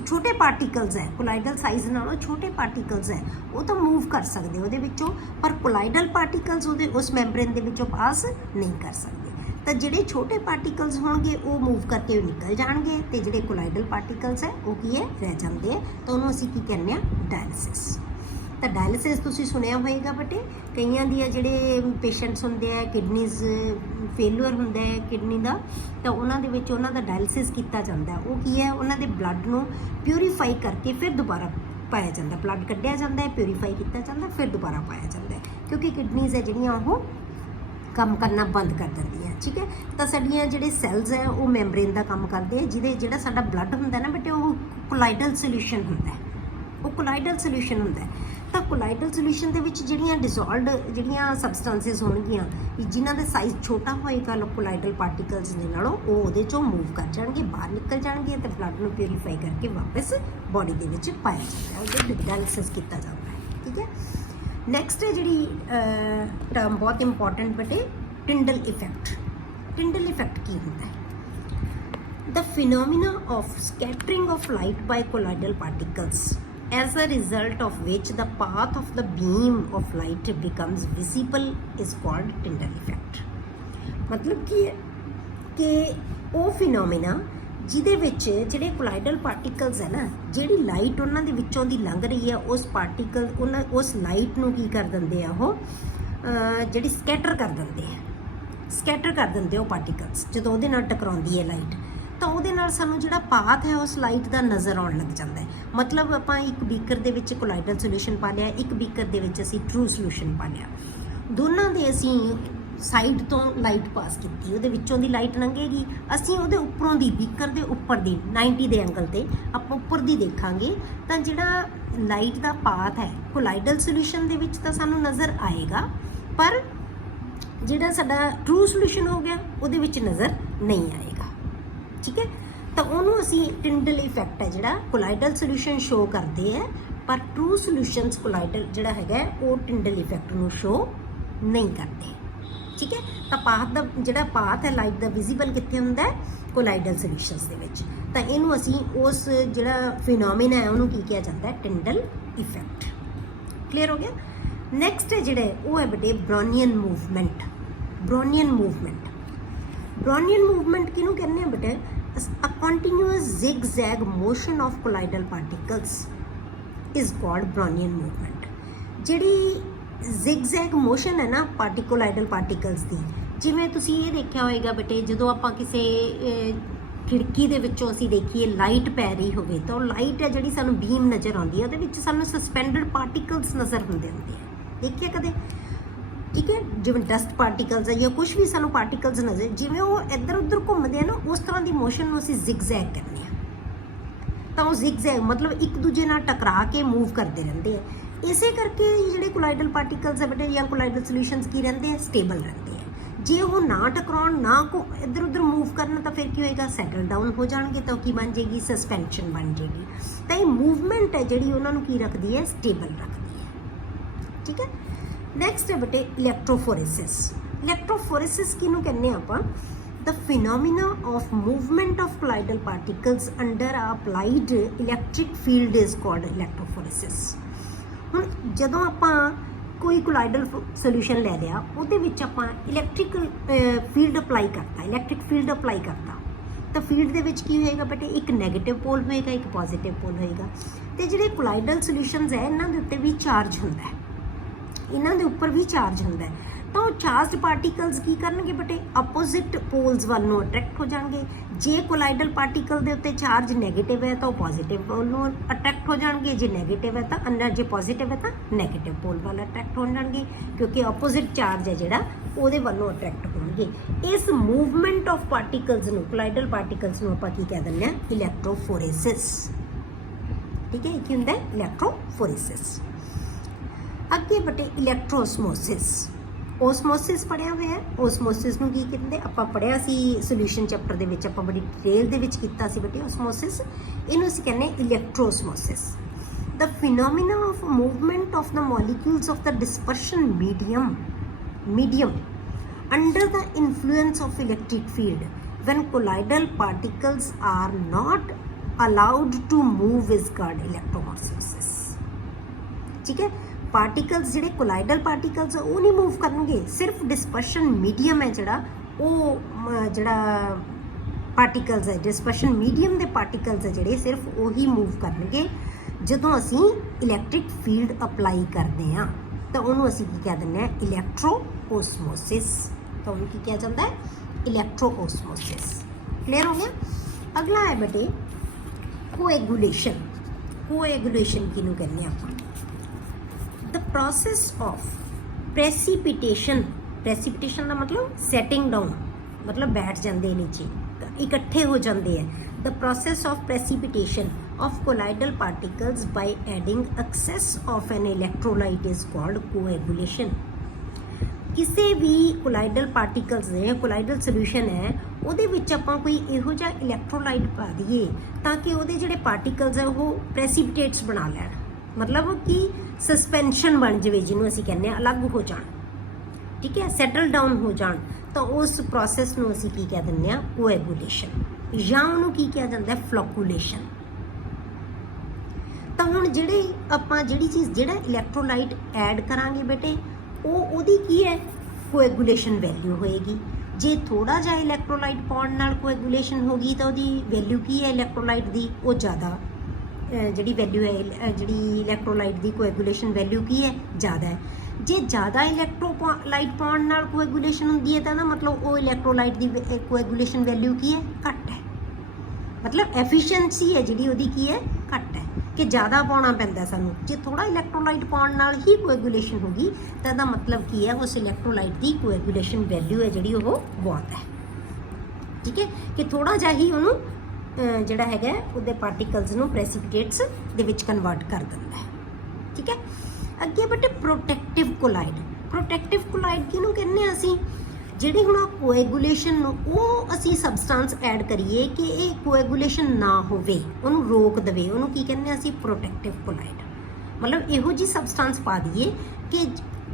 ਛੋਟੇ ਪਾਰਟੀਕਲਸ ਹੈ ਕੋਲਾइडल ਸਾਈਜ਼ ਨਾਲੋਂ ਛੋਟੇ ਪਾਰਟੀਕਲਸ ਹੈ ਉਹ ਤਾਂ ਮੂਵ ਕਰ ਸਕਦੇ ਉਹਦੇ ਵਿੱਚੋਂ ਪਰ ਕੋਲਾइडल ਪਾਰਟੀਕਲਸ ਉਹਦੇ ਉਸ ਮੈਂਬਰੇਨ ਦੇ ਵਿੱਚੋਂ ਪਾਸ ਨਹੀਂ ਕਰ ਸਕਦੇ ਤਾਂ ਜਿਹੜੇ ਛੋਟੇ ਪਾਰਟੀਕਲਸ ਹੋਣਗੇ ਉਹ ਮੂਵ ਕਰਕੇ ਨਿਕਲ ਜਾਣਗੇ ਤੇ ਜਿਹੜੇ ਕੋਲਾइडल ਪਾਰਟੀਕਲਸ ਹੈ ਉਹ ਕੀ ਹੈ ਰਹਿ ਜਾਂਦੇ ਆ ਤਾਂ ਉਹਨੂੰ ਅਸੀਂ ਕੀ ਕਹਿੰਦੇ ਆ ਡਾਇਲਿਸਿਸ। ਤਾਂ ਡਾਇਲਿਸਿਸ ਤੁਸੀਂ ਸੁਣਿਆ ਹੋਏਗਾ ਬੇਟੇ ਕਈਆਂ ਦੀਆਂ ਜਿਹੜੇ ਪੇਸ਼ੈਂਟਸ ਹੁੰਦੇ ਆ ਕਿਡਨੀਜ਼ ਫੇਲੂਅਰ ਹੁੰਦਾ ਹੈ ਕਿਡਨੀ ਦਾ ਤਾਂ ਉਹਨਾਂ ਦੇ ਵਿੱਚ ਉਹਨਾਂ ਦਾ ਡਾਇਲਿਸਿਸ ਕੀਤਾ ਜਾਂਦਾ ਉਹ ਕੀ ਹੈ ਉਹਨਾਂ ਦੇ ਬਲੱਡ ਨੂੰ ਪਿਊਰੀਫਾਈ ਕਰਕੇ ਫਿਰ ਦੁਬਾਰਾ ਪਾਇਆ ਜਾਂਦਾ ਬਲੱਡ ਕੱਢਿਆ ਜਾਂਦਾ ਹੈ ਪਿਊਰੀਫਾਈ ਕੀਤਾ ਜਾਂਦਾ ਫਿਰ ਦੁਬਾਰਾ ਪਾਇਆ ਜਾਂਦਾ ਹੈ ਕਿਉਂਕਿ ਕਿਡਨੀਜ਼ ਹੈ ਜਿਹੜੀਆਂ ਉਹ ਕੰਮ ਕਰਨਾ ਬੰਦ ਕਰ ਦਿੰਦੀਆਂ, ਠੀਕ ਹੈ। ਤਾਂ ਸਾਡੀਆਂ ਜਿਹੜੇ ਸੈਲਸ ਹੈ ਉਹ ਮੈਂਬਰੇਨ ਦਾ ਕੰਮ ਕਰਦੇ ਆ, ਜਿਹਦੇ ਜਿਹੜਾ ਸਾਡਾ ਬਲੱਡ ਹੁੰਦਾ ਨਾ ਬੇਟੇ ਉਹ ਕੋਲਾਈਡਲ ਸੋਲਿਊਸ਼ਨ ਹੁੰਦਾ ਹੈ, ਉਹ ਕੋਲਾਈਡਲ ਸੋਲਿਊਸ਼ਨ ਹੁੰਦਾ ਹੈ। ਤਾਂ ਕੋਲਾਈਡਲ ਸੋਲਿਊਸ਼ਨ ਦੇ ਵਿੱਚ ਜਿਹੜੀਆਂ ਡਿਸੋਲਵਡ ਜਿਹੜੀਆਂ ਸਬਸਟੈਂਸਿਸ ਹੋਣਗੀਆਂ ਜਿਨ੍ਹਾਂ ਦਾ ਸਾਈਜ਼ ਛੋਟਾ ਹੋਏਗਾ ਕੋਲਾਈਡਲ ਪਾਰਟੀਕਲਸ ਦੇ ਨਾਲੋਂ, ਉਹ ਉਹਦੇ ਚੋਂ ਮੂਵ ਕਰ ਜਾਣਗੇ, ਬਾਹਰ ਨਿਕਲ ਜਾਣਗੇ ਅਤੇ ਬਲੱਡ ਨੂੰ ਪਿਊਰੀਫਾਈ ਕਰਕੇ ਵਾਪਸ ਬੋਡੀ ਦੇ ਵਿੱਚ ਪਾਇਆ ਜਾਂਦਾ ਹੈ, ਉਹਦੇ ਡਾਇਲਿਸਿਸ ਕੀਤਾ ਜਾਂਦਾ ਹੈ, ਠੀਕ ਹੈ। ਨੈਕਸਟ ਹੈ ਜਿਹੜੀ ਟਰਮ ਬਹੁਤ ਇੰਪੋਰਟੈਂਟ ਬੇਟੇ, ਟਿੰਡਲ ਇਫੈਕਟ। ਟਿੰਡਲ ਇਫੈਕਟ ਕੀ ਹੁੰਦਾ ਹੈ? The phenomena of scattering of light by colloidal particles, as a result of which the path of the beam of light becomes visible, is called Tyndall effect. मतलब कि ਉਹ ਫਿਨੋਮੀਨਾ ਜਿਹਦੇ ਵਿੱਚ ਜਿਹੜੇ ਕੋਲਾਈਡਲ ਪਾਰਟੀਕਲਸ ਹੈ ਨਾ, ਜਿਹੜੀ ਲਾਈਟ ਉਹਨਾਂ ਦੇ ਵਿੱਚੋਂ ਦੀ ਲੰਘ ਰਹੀ ਹੈ, ਉਸ ਪਾਰਟੀਕਲ ਉਸ ਲਾਈਟ ਨੂੰ ਕੀ ਕਰ ਦਿੰਦੇ ਆ, ਉਹ ਜਿਹੜੀ ਸਕੈਟਰ ਕਰ ਦਿੰਦੇ ਆ, ਸਕੈਟਰ ਕਰ ਦਿੰਦੇ ਉਹ ਪਾਰਟੀਕਲਸ ਜਦੋਂ ਉਹਦੇ ਨਾਲ ਟਕਰਾਉਂਦੀ ਹੈ ਲਾਈਟ, ਤਾਂ ਉਹਦੇ ਨਾਲ ਸਾਨੂੰ ਜਿਹੜਾ ਪਾਥ ਹੈ ਉਸ ਲਾਈਟ ਦਾ ਨਜ਼ਰ ਆਉਣ ਲੱਗ ਜਾਂਦਾ ਹੈ। ਮਤਲਬ ਆਪਾਂ ਇੱਕ ਬੀਕਰ ਦੇ ਵਿੱਚ ਕੋਲਾਈਡਲ ਸੋਲਿਊਸ਼ਨ ਪਾ ਲਿਆ, ਇੱਕ ਬੀਕਰ ਦੇ ਵਿੱਚ ਅਸੀਂ ਟਰੂ ਸੋਲਿਊਸ਼ਨ ਪਾ ਲਿਆ, ਦੋਨਾਂ ਦੇ ਅਸੀਂ ਸਾਈਡ ਤੋਂ ਲਾਈਟ ਪਾਸ ਕੀਤੀ, ਉਹਦੇ ਵਿੱਚੋਂ ਦੀ ਲਾਈਟ ਲੰਘੇਗੀ, ਅਸੀਂ ਉਹਦੇ ਉੱਪਰੋਂ ਦੀ ਬੀਕਰ ਦੇ ਉੱਪਰ ਦੀ 90 ਦੇ ਐਂਗਲ ਤੇ ਆਪਾਂ ਉੱਪਰ ਦੀ ਦੇਖਾਂਗੇ, ਤਾਂ ਜਿਹੜਾ ਲਾਈਟ ਦਾ ਪਾਥ ਹੈ ਕੋਲਾਈਡਲ ਸੋਲਿਊਸ਼ਨ ਦੇ ਵਿੱਚ ਤਾਂ ਸਾਨੂੰ ਨਜ਼ਰ ਆਏਗਾ, ਪਰ ਜਿਹੜਾ ਸਾਡਾ ਟਰੂ ਸੋਲਿਊਸ਼ਨ ਹੋ ਗਿਆ ਉਹਦੇ ਵਿੱਚ ਨਜ਼ਰ ਨਹੀਂ ਆਏਗਾ, ਠੀਕ ਹੈ। ਤਾਂ ਉਹਨੂੰ ਅਸੀਂ ਟਿੰਡਲ ਇਫੈਕਟ ਹੈ ਜਿਹੜਾ ਕੋਲਾਈਡਲ ਸੋਲਿਊਸ਼ਨ ਸ਼ੋ ਕਰਦੇ ਹੈ, ਪਰ ਟਰੂ ਸੋਲਿਊਸ਼ਨਸ ਕੋਲਾਈਡਲ ਜਿਹੜਾ ਹੈਗਾ ਉਹ ਟਿੰਡਲ ਇਫੈਕਟ ਨੂੰ ਸ਼ੋ ਨਹੀਂ ਕਰਦੇ, ਠੀਕ ਹੈ। ਤਾਂ ਪਾਥ ਦਾ ਜਿਹੜਾ ਪਾਥ ਹੈ ਲਾਈਟ ਦਾ ਵਿਜ਼ੀਬਲ ਕਿੱਥੇ ਹੁੰਦਾ ਹੈ? ਕੋਲਾਈਡਲ ਸੋਲਿਊਸ਼ਨਸ ਦੇ ਵਿੱਚ। ਤਾਂ ਇਹਨੂੰ ਅਸੀਂ ਉਸ ਜਿਹੜਾ ਫਿਨੋਮੀਨਾ ਹੈ ਉਹਨੂੰ ਕੀ ਕਿਹਾ ਜਾਂਦਾ ਹੈ? ਟਿੰਡਲ ਇਫੈਕਟ। ਕਲੀਅਰ ਹੋ ਗਿਆ। ਨੈਕਸਟ ਹੈ ਜਿਹੜੇ ਉਹ ਹੈ ਬੇਟੇ ਬ੍ਰੌਨੀਅਨ ਮੂਵਮੈਂਟ। ਬ੍ਰੌਨੀਅਨ ਮੂਵਮੈਂਟ, ਬ੍ਰੌਨੀਅਨ ਮੂਵਮੈਂਟ ਕਿਹਨੂੰ ਕਹਿੰਦੇ ਆ ਬੇਟੇ? A continuous zigzag motion of colloidal particles is called Brownian movement. ਜਿਹੜੀ zigzag motion ਹੈ ਨਾ colloidal particles ਦੀ, ਜਿਵੇਂ ਤੁਸੀਂ ਇਹ ਦੇਖਿਆ ਹੋਏਗਾ ਬੇਟੇ, ਜਦੋਂ ਆਪਾਂ ਕਿਸੇ ਖਿੜਕੀ ਦੇ ਵਿੱਚੋਂ ਅਸੀਂ ਦੇਖੀਏ ਲਾਈਟ ਪੈ ਰਹੀ ਹੋਵੇ, ਤਾਂ ਉਹ ਲਾਈਟ ਹੈ ਜਿਹੜੀ ਸਾਨੂੰ ਬੀਮ ਨਜ਼ਰ ਆਉਂਦੀ ਹੈ, ਉਹਦੇ ਵਿੱਚ ਸਾਨੂੰ ਸਸਪੈਂਡਡ ਪਾਰਟੀਕਲਸ ਨਜ਼ਰ ਹੁੰਦੇ ਆ, ਦੇਖਿਆ ਕਦੇ? ਠੀਕ ਹੈ, ਜਿਵੇਂ ਡਸਟ ਪਾਰਟੀਕਲਸ ਹੈ ਜਾਂ ਕੁਛ ਵੀ ਸਾਨੂੰ ਪਾਰਟੀਕਲਸ ਨਜ਼ਰ, ਜਿਵੇਂ ਉਹ ਇੱਧਰ ਉੱਧਰ ਘੁੰਮਦੇ ਆ ਨਾ, ਉਸ ਤਰ੍ਹਾਂ ਦੀ ਮੋਸ਼ਨ ਨੂੰ ਅਸੀਂ ਜ਼ਿਗਜ਼ੈਗ ਕਹਿੰਦੇ ਹਾਂ। ਤਾਂ ਉਹ ਜ਼ਿਗਜ਼ੈਗ ਮਤਲਬ ਇੱਕ ਦੂਜੇ ਨਾਲ ਟਕਰਾ ਕੇ ਮੂਵ ਕਰਦੇ ਰਹਿੰਦੇ ਆ। ਇਸੇ ਕਰਕੇ ਜਿਹੜੇ ਕੋਲਾਈਡਲ ਪਾਰਟੀਕਲਸ ਹੈ ਬੇਟੇ ਜਾਂ ਕੋਲਾਈਡਲ ਸੋਲਿਊਸ਼ਨਸ ਕੀ ਰਹਿੰਦੇ ਆ? ਸਟੇਬਲ ਰਹਿੰਦੇ ਆ। ਜੇ ਉਹ ਨਾ ਟਕਰਾਉਣ, ਨਾ ਕੋ ਇੱਧਰ ਉੱਧਰ ਮੂਵ ਕਰਨ, ਤਾਂ ਫਿਰ ਕੀ ਹੋਏਗਾ? ਸੈਟਲ ਡਾਊਨ ਹੋ ਜਾਣਗੇ, ਤਾਂ ਉਹ ਕੀ ਬਣ ਜਾਏਗੀ? ਸਸਪੈਂਸ਼ਨ ਬਣ ਜਾਏਗੀ। ਤਾਂ ਇਹ ਮੂਵਮੈਂਟ ਹੈ ਜਿਹੜੀ ਉਹਨਾਂ ਨੂੰ ਕੀ ਰੱਖਦੀ ਹੈ? ਸਟੇਬਲ ਰੱਖਦੀ ਹੈ, ਠੀਕ ਹੈ। ਨੈਕਸਟ ਹੈ ਬੇਟੇ ਇਲੈਕਟ੍ਰੋਫੋਰੇਸਿਸ। ਇਲੈਕਟ੍ਰੋਫੋਰੇਸਿਸ ਕਿਹਨੂੰ ਕਹਿੰਦੇ ਆ ਆਪਾਂ? The phenomena of movement of colloidal particles under a applied electric field is called electrophoresis. ਹੁਣ ਜਦੋਂ ਆਪਾਂ ਕੋਈ ਕੋਲਾਈਡਲ ਸੋਲਿਊਸ਼ਨ ਲੈ ਲਿਆ, ਉਹਦੇ ਵਿੱਚ ਆਪਾਂ ਇਲੈਕਟ੍ਰੀਕਲ ਫੀਲਡ ਅਪਲਾਈ ਕਰਤਾ, ਇਲੈਕਟ੍ਰਿਕ ਫੀਲਡ ਅਪਲਾਈ ਕਰਤਾ, ਤਾਂ ਫੀਲਡ ਦੇ ਵਿੱਚ ਕੀ ਹੋਏਗਾ ਬੇਟੇ? ਇੱਕ ਨੈਗੇਟਿਵ ਪੋਲ ਹੋਏਗਾ, ਇੱਕ ਪੋਜ਼ਿਟਿਵ ਪੋਲ ਹੋਏਗਾ। ਤੇ ਜਿਹੜੇ ਕੋਲਾਈਡਲ ਸੋਲਿਊਸ਼ਨਸ ਹੈ ਇਹਨਾਂ ਦੇ ਉੱਤੇ ਵੀ ਚਾਰਜ ਹੁੰਦਾ ਹੈ, ਇਹਨਾਂ ਦੇ ਉੱਪਰ ਵੀ ਚਾਰਜ ਹੁੰਦਾ ਹੈ। ਤਾਂ ਉਹ ਚਾਰਜਡ ਪਾਰਟੀਕਲਸ ਕੀ ਕਰਨਗੇ ਬੇਟੇ? ਆਪੋਜ਼ਿਟ ਪੋਲਸ ਵੱਲ ਨੂੰ ਅਟਰੈਕਟ ਹੋ ਜਾਣਗੇ। ਜੇ ਕੋਲਾਈਡਲ ਪਾਰਟੀਕਲ ਦੇ ਉੱਤੇ ਚਾਰਜ ਨੈਗੇਟਿਵ ਹੈ ਤਾਂ ਉਹ ਪੋਜ਼ਿਟਿਵ ਪੋਲ ਨੂੰ ਅਟਰੈਕਟ ਹੋ ਜਾਣਗੇ, ਜੇ ਨੈਗੇਟਿਵ ਹੈ ਤਾਂ ਅੰਦਰ, ਜੇ ਪੋਜ਼ਿਟਿਵ ਹੈ ਤਾਂ ਨੈਗੇਟਿਵ ਪੋਲ ਵੱਲ ਅਟਰੈਕਟ ਹੋ ਜਾਣਗੇ, ਕਿਉਂਕਿ ਆਪੋਜ਼ਿਟ ਚਾਰਜ ਹੈ ਜਿਹੜਾ ਉਹਦੇ ਵੱਲੋਂ ਅਟਰੈਕਟ ਹੋਣਗੇ। ਇਸ ਮੂਵਮੈਂਟ ਆਫ ਪਾਰਟੀਕਲਸ ਨੂੰ, ਕੋਲਾਈਡਲ ਪਾਰਟੀਕਲਸ ਨੂੰ ਆਪਾਂ ਕੀ ਕਹਿ ਦਿੰਦੇ ਹਾਂ? ਇਲੈਕਟ੍ਰੋਫੋਰੇਸਿਸ, ਠੀਕ ਹੈ। ਇਹ ਕੀ ਹੁੰਦਾ? ਇਲੈਕਟ੍ਰੋਫੋਰੇਸਿਸ। ਅੱਗੇ ਬੇਟੇ ਇਲੈਕਟ੍ਰੋਸਮੋਸਿਸ। ਓਸਮੋਸਿਸ ਪੜ੍ਹਿਆ ਹੋਇਆ। ਓਸਮੋਸਿਸ ਨੂੰ ਕੀ ਕਹਿੰਦੇ? ਆਪਾਂ ਪੜ੍ਹਿਆ ਸੀ ਸੋਲਿਊਸ਼ਨ ਚੈਪਟਰ ਦੇ ਵਿੱਚ, ਆਪਾਂ ਬੜੀ ਡਿਟੇਲ ਦੇ ਵਿੱਚ ਕੀਤਾ ਸੀ ਬੇਟੇ ਓਸਮੋਸਿਸ। ਇਹਨੂੰ ਅਸੀਂ ਕਹਿੰਦੇ electroosmosis. The phenomena of movement of the molecules of the dispersion medium under the influence of electric field when colloidal particles are not allowed to move is called electromosmosis, ਠੀਕ ਹੈ। ਪਾਰਟੀਕਲਸ ਜਿਹੜੇ ਕੋਲਾਈਡਲ ਪਾਰਟੀਕਲਸ ਉਹ ਨਹੀਂ move ਕਰਨਗੇ, ਸਿਰਫ dispersion medium ਹੈ ਜਿਹੜਾ ਉਹ ਜਿਹੜਾ ਪਾਰਟੀਕਲਸ ਹੈ, ਡਿਸਪਰਸ਼ਨ ਮੀਡੀਅਮ ਦੇ ਪਾਰਟੀਕਲਸ ਹੈ ਜਿਹੜੇ, ਸਿਰਫ ਉਹੀ ਮੂਵ ਕਰਨਗੇ ਜਦੋਂ ਅਸੀਂ ਇਲੈਕਟ੍ਰਿਕ ਫੀਲਡ ਅਪਲਾਈ ਕਰਦੇ ਹਾਂ। ਤਾਂ ਉਹਨੂੰ ਅਸੀਂ ਕੀ ਕਹਿ ਦਿੰਦੇ ਹਾਂ? ਇਲੈਕਟ੍ਰੋ ਓਸਮੋਸਿਸ। ਤਾਂ ਉਹਨੂੰ ਕੀ ਕਿਹਾ ਜਾਂਦਾ ਹੈ? ਇਲੈਕਟ੍ਰੋ ਓਸਮੋਸਿਸ। ਕਲੀਅਰ ਹੋ ਗਿਆ। ਅਗਲਾ ਹੈ ਬੇਟੇ ਕੋਐਗੂਲੇਸ਼ਨ। ਕੋਐਗੂਲੇਸ਼ਨ ਕਿਹਨੂੰ ਕਹਿੰਦੇ ਆਪਾਂ? The process of precipitation ਪ੍ਰੈਸੀਪੀਟੇਸ਼ਨ ਦਾ ਮਤਲਬ ਸੈਟਿੰਗ ਡਾਊਨ, ਮਤਲਬ ਬੈਠ ਜਾਂਦੇ ਨੀਚੇ, ਇਕੱਠੇ ਹੋ ਜਾਂਦੇ ਹੈ। The process of precipitation of colloidal particles by adding excess of an electrolyte is called coagulation। ਕਿਸੇ ਵੀ ਕੋਲਾਈਡਲ ਪਾਰਟੀਕਲਸ ਨੇ, ਕੋਲਾਈਡਲ ਸੋਲੂਸ਼ਨ ਹੈ, ਉਹਦੇ ਵਿੱਚ ਆਪਾਂ ਕੋਈ ਇਹੋ ਜਿਹਾ ਇਲੈਕਟ੍ਰੋਲਾਈਟ ਪਾ ਦਈਏ ਤਾਂ ਕਿ ਉਹਦੇ ਜਿਹੜੇ ਪਾਰਟੀਕਲਸ ਹੈ ਉਹ ਪ੍ਰੈਸੀਪੀਟੇਟਸ ਬਣਾ ਲੈਣ, ਮਤਲਬ ਕਿ ਸਸਪੈਂਸ਼ਨ ਬਣ ਜਾਵੇ, ਜਿਹਨੂੰ ਅਸੀਂ ਕਹਿੰਦੇ ਹਾਂ ਅਲੱਗ ਹੋ ਜਾਣ, ਠੀਕ ਹੈ, ਸੈਟਲ ਡਾਊਨ ਹੋ ਜਾਣ, ਤਾਂ ਉਸ ਪ੍ਰੋਸੈਸ ਨੂੰ ਅਸੀਂ ਕੀ ਕਹਿ ਦਿੰਦੇ ਹਾਂ, ਕੋਐਗੂਲੇਸ਼ਨ, ਜਾਂ ਉਹਨੂੰ ਕੀ ਕਿਹਾ ਜਾਂਦਾ, ਫਲੋਕੂਲੇਸ਼ਨ। ਤਾਂ ਹੁਣ ਜਿਹੜੀ ਚੀਜ਼ ਜਿਹੜਾ ਇਲੈਕਟ੍ਰੋਲਾਈਟ ਐਡ ਕਰਾਂਗੇ ਬੇਟੇ, ਉਹਦੀ ਕੀ ਹੈ, ਕੋਐਗੂਲੇਸ਼ਨ ਵੈਲਿਊ ਹੋਏਗੀ। ਜੇ ਥੋੜਾ ਜਿਹਾ ਇਲੈਕਟ੍ਰੋਲਾਈਟ ਪਾਉਣ ਨਾਲ ਕੋਐਗੂਲੇਸ਼ਨ ਹੋ ਗਈ ਤਾਂ ਉਹਦੀ ਵੈਲਿਊ ਕੀ ਹੈ ਇਲੈਕਟ੍ਰੋਲਾਈਟ ਦੀ, ਉਹ ਜ਼ਿਆਦਾ, ਜਿਹੜੀ ਵੈਲਿਊ ਹੈ, ਜਿਹੜੀ ਇਲੈਕਟ੍ਰੋਲਾਈਟ ਦੀ ਕੋਐਗੂਲੇਸ਼ਨ ਵੈਲਿਊ ਕੀ ਹੈ, ਜ਼ਿਆਦਾ ਹੈ। ਜੇ ਜ਼ਿਆਦਾ ਇਲੈਕਟ੍ਰੋਲਾਈਟ ਪਾਉਣ ਨਾਲ ਕੋਐਗੂਲੇਸ਼ਨ ਹੁੰਦੀ ਹੈ ਤਾਂ ਨਾ ਮਤਲਬ ਉਹ ਇਲੈਕਟ੍ਰੋਲਾਈਟ ਦੀ ਕੋਐਗੂਲੇਸ਼ਨ ਵੈਲਿਊ ਕੀ ਹੈ, ਘੱਟ ਹੈ, ਮਤਲਬ ਐਫੀਸ਼ੀਐਂਸੀ ਹੈ ਜਿਹੜੀ ਉਹਦੀ ਕੀ ਹੈ, ਘੱਟ ਹੈ, ਕਿ ਜ਼ਿਆਦਾ ਪਾਉਣਾ ਪੈਂਦਾ ਸਾਨੂੰ। ਜੇ ਥੋੜਾ ਇਲੈਕਟ੍ਰੋਲਾਈਟ ਪਾਉਣ ਨਾਲ ਹੀ ਕੋਐਗੂਲੇਸ਼ਨ ਹੋ ਗਈ ਤਾਂ ਇਹਦਾ ਮਤਲਬ ਕੀ ਹੈ, ਉਸ ਇਲੈਕਟ੍ਰੋਲਾਈਟ ਦੀ ਕੋਐਗੂਲੇਸ਼ਨ ਵੈਲਿਊ ਹੈ ਜਿਹੜੀ ਉਹ ਬਹੁਤ ਹੈ, ਠੀਕ ਹੈ, ਕਿ ਥੋੜਾ ਜਿਹਾ ਹੀ ਉਹਨੂੰ ਜਿਹੜਾ ਹੈਗਾ ਉਹਦੇ ਪਾਰਟੀਕਲਸ ਨੂੰ ਪ੍ਰੈਸੀਪੀਟੇਟਸ ਦੇ ਵਿੱਚ ਕਨਵਰਟ ਕਰ ਦਿੰਦਾ ਹੈ, ਠੀਕ ਹੈ। ਅੱਗੇ ਬੇਟੇ ਪ੍ਰੋਟੈਕਟਿਵ ਕੋਲਾਈਡ। ਪ੍ਰੋਟੈਕਟਿਵ ਕੋਲਾਈਡ ਕਿਹਨੂੰ ਕਹਿੰਦੇ ਆ ਅਸੀਂ, ਜਿਹੜੀ ਹੁਣ ਕੋਐਗੂਲੇਸ਼ਨ ਨੂੰ ਉਹ ਅਸੀਂ ਸਬਸਟੈਂਸ ਐਡ ਕਰੀਏ ਕਿ ਇਹ ਕੋਐਗੂਲੇਸ਼ਨ ਨਾ ਹੋਵੇ, ਉਹਨੂੰ ਰੋਕ ਦੇਵੇ, ਉਹਨੂੰ ਕੀ ਕਹਿੰਦੇ ਆ ਅਸੀਂ, ਪ੍ਰੋਟੈਕਟਿਵ ਕੋਲਾਈਡ। ਮਤਲਬ ਇਹੋ ਜਿਹੀ ਸਬਸਟੈਂਸ ਪਾ ਦਈਏ ਕਿ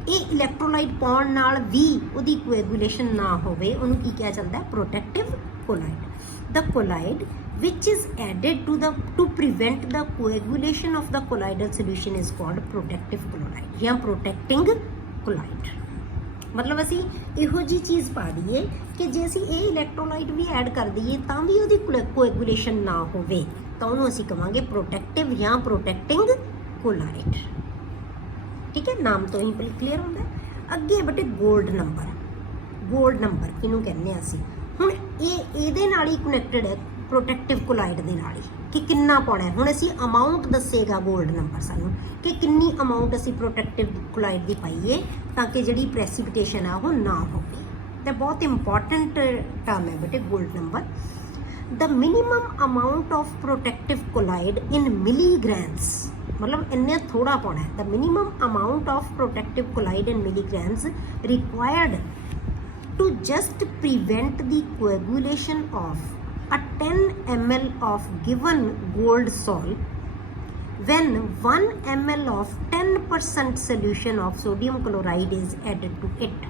ਇਹ ਇਲੈਕਟ੍ਰੋਲਾਈਟ ਪਾਉਣ ਨਾਲ ਵੀ ਉਹਦੀ ਕੋਐਗੂਲੇਸ਼ਨ ਨਾ ਹੋਵੇ, ਉਹਨੂੰ ਕੀ ਕਿਹਾ ਜਾਂਦਾ, protective collide. The collide which is added to prevent the coagulation of the colloidal solution is called protective colloid ਜਾਂ protecting colloid। ਮਤਲਬ ਅਸੀਂ ਇਹੋ ਜਿਹੀ ਚੀਜ਼ ਪਾ ਦਈਏ ਕਿ ਜੇ ਅਸੀਂ ਇਹ ਇਲੈਕਟ੍ਰੋਲਾਈਟ ਵੀ ਐਡ ਕਰ ਦਈਏ ਤਾਂ ਵੀ ਉਹਦੀ ਕੋਐਗੂਲੇਸ਼ਨ ਨਾ ਹੋਵੇ, ਤਾਂ ਉਹਨੂੰ ਅਸੀਂ ਕਵਾਂਗੇ ਪ੍ਰੋਟੈਕਟਿਵ ਜਾਂ ਪ੍ਰੋਟੈਕਟਿੰਗ ਕੋਲਾਈਡ, ਠੀਕ ਹੈ, ਨਾਮ ਤੋਂ ਹੀ ਕਲੀਅਰ ਹੁੰਦਾ। ਅੱਗੇ ਬੇਟੇ ਗੋਲਡ ਨੰਬਰ। ਗੋਲਡ ਨੰਬਰ ਕਿਹਨੂੰ ਕਹਿੰਦੇ ਆ ਅਸੀਂ, ਹੁਣ ਇਹਦੇ ਨਾਲ ਹੀ ਕਨੈਕਟਡ ਹੈ ਪ੍ਰੋਟੈਕਟਿਵ ਕੋਲਾਈਡ ਦੇ ਨਾਲ ਹੀ, ਕਿ ਕਿੰਨਾ ਪਾਉਣਾ ਹੈ। ਹੁਣ ਅਸੀਂ ਅਮਾਊਂਟ ਦੱਸੇਗਾ ਗੋਲਡ ਨੰਬਰ ਸਾਨੂੰ ਕਿ ਕਿੰਨੀ ਅਮਾਊਂਟ ਅਸੀਂ ਪ੍ਰੋਟੈਕਟਿਵ ਕੋਲਾਈਡ ਦੀ ਪਾਈਏ ਤਾਂ ਕਿ ਜਿਹੜੀ ਪ੍ਰੈਸੀਪੀਟੇਸ਼ਨ ਆ ਉਹ ਨਾ ਹੋਵੇ। ਤੇ ਬਹੁਤ ਇੰਪੋਰਟੈਂਟ ਟਰਮ ਹੈ ਬੇਟੇ gold number. The minimum amount of protective colloid in milligrams, ਮਤਲਬ ਇੰਨੇ ਥੋੜਾ ਪਾਉਣਾ ਹੈ। The minimum amount of protective colloid in milligrams required to just prevent the coagulation of a 10 ml of given gold salt when 1 ml of 10% solution of sodium chloride is added to it।